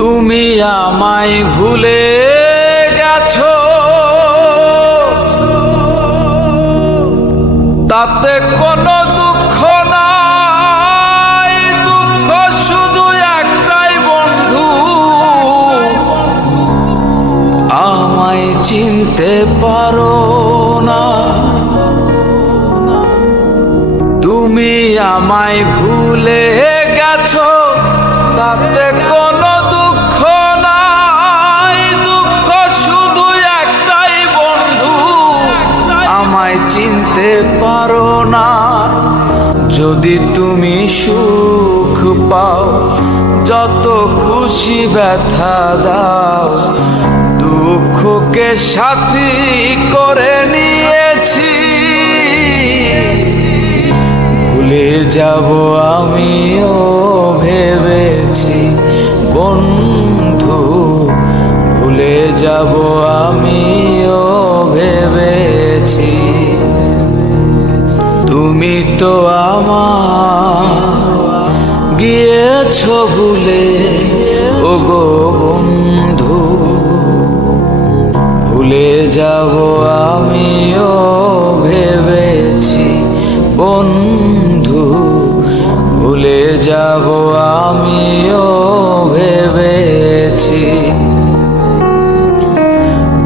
তুমি আমায় ভুলে গেছো, তাতে কোনো দুঃখ নাই। দুঃখ শুধু একটাই বন্ধু, আমায় চিনতে পারো না। তুমি আমায় ভুলে গেছো, তাতে কোনো দুঃখ নাই। দুঃখ শুধু একটাই বন্ধু, আমায় চিনতে পারো না। যদি তুমি সুখ পাও, যত খুশি ব্যথা দাও। দুঃখকে সাথী করে নিয়েছি, ভুলে যাব আমিও ভেবেছি বন্ধু। ভুলে যাব আমিও ভেবেছি। তুমি তো আমার গিয়েছো ভুলে, ওগো বন্ধু। ভুলে যাব আমিও ভেবেছি বন্ধু। ভুলে যাব আমিও ভেবেছি।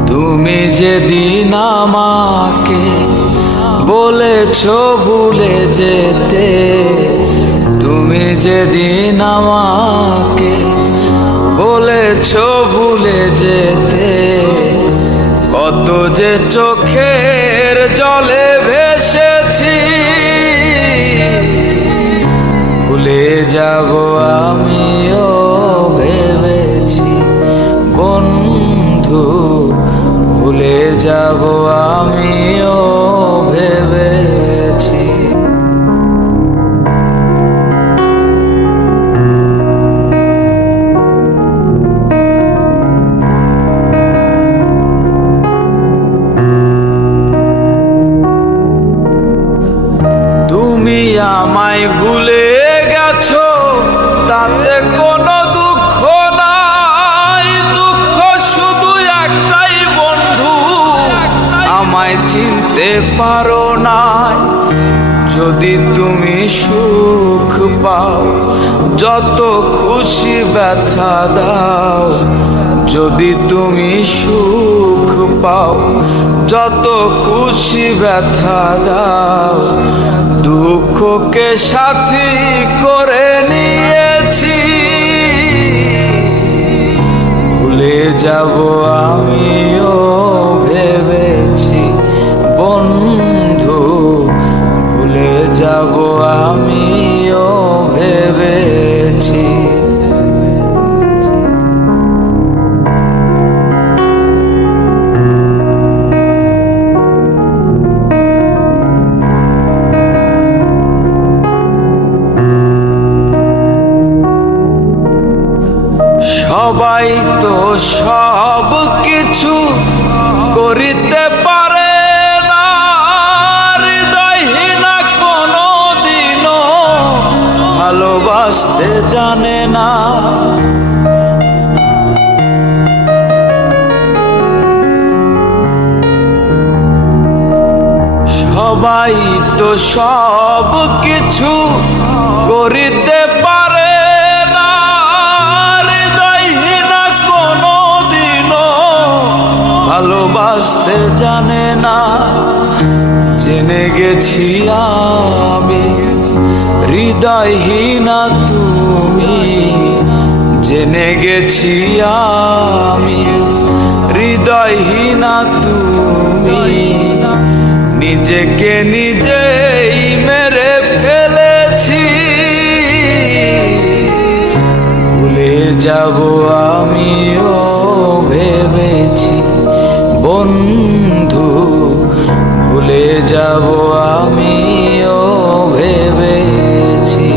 তুমি যেদিন আমাকে বলেছো ভুলে যেতে, তুমি যেদিন আমাকে বলেছো ভুলে যেতে, কত যে চোখের জলে ভেসেছি। ভুলে যাব আমিও ভেবেছি বন্ধু। ভুলে যাব আমিও ভেবেছি। তুমি আমায় ভুলে গেছো, তাতে কোনো দুঃখ নাই। দুঃখ শুধু একটাই বন্ধু, আমায় চিনতে পারো না। যদি তুমি সুখ পাও, যত খুশি ব্যথা দাও। যদি তুমি সুখ পাও, যত খুশি ব্যথা দাও। দুঃখকে সাথী করে নিয়েছি, ভুলে যাব আমিও ভেবেছি বন্ধু। ভুলে যাব আমিও ভেবেছি। সবাই তো সব কিছু করিতে পারে না, হৃদয়হীনা কোনো দিনও ভালোবাসতে জানে না। সবাই তো সব কিছু করিতে পারে না, হৃদয়হীনা কোনো দিনও ভালোবাসতে জানে না। জেনে গেছি আমি হৃদয়হীনা তুমি, জেনে গেছি আমি হৃদয়হীনা তুমি। নিজেকে নিজেই মেরে ফেলেছি, ভুলে যাব আমিও ভেবেছি বন্ধু। ভুলে যাব আমিও ভেবেছি।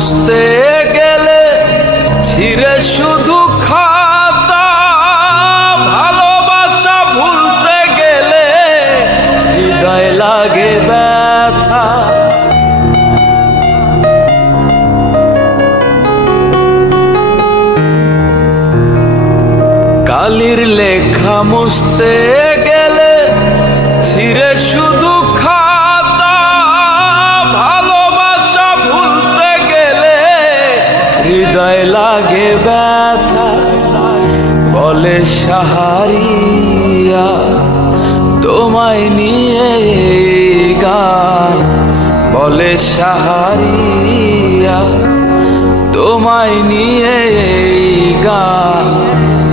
মুছতে গেলে ছিঁড়ে শুধু খাতা, ভালোবাসা ভুলতে গেলে হৃদয় লাগে ব্যথা। কালির লেখা মুছতে গেলে ছিঁড়ে শুধু খাতা, ভালোবাসা ভুলতে গেলে হৃদয় লাগে ব্যথা। বলে সাহারিয়া তোমায় নিয়ে এই গান, বলে সাহারিয়া তোমায় নিয়ে এই গান।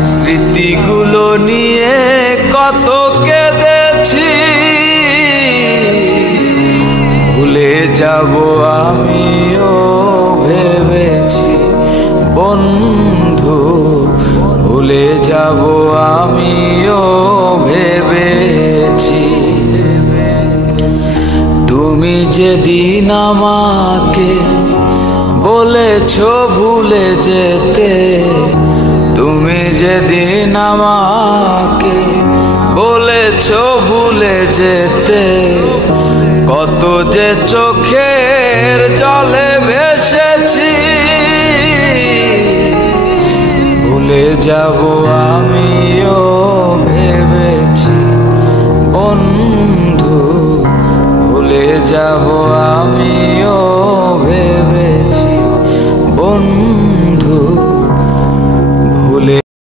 স্মৃতিগুলো নিয়ে কত কেঁদেছি, ভুলে যাব আমিও ভেবেছি বন্ধু, ভুলে যাব আমিও ভেবেছি। তুমি যেদিন আমাকে বলেছো ভুলে যেতে, তুমি যেদিন আমাকে বলেছো ভুলে যেতে, কত যে চোখের জলে ভেসেছি। ভুলে যাব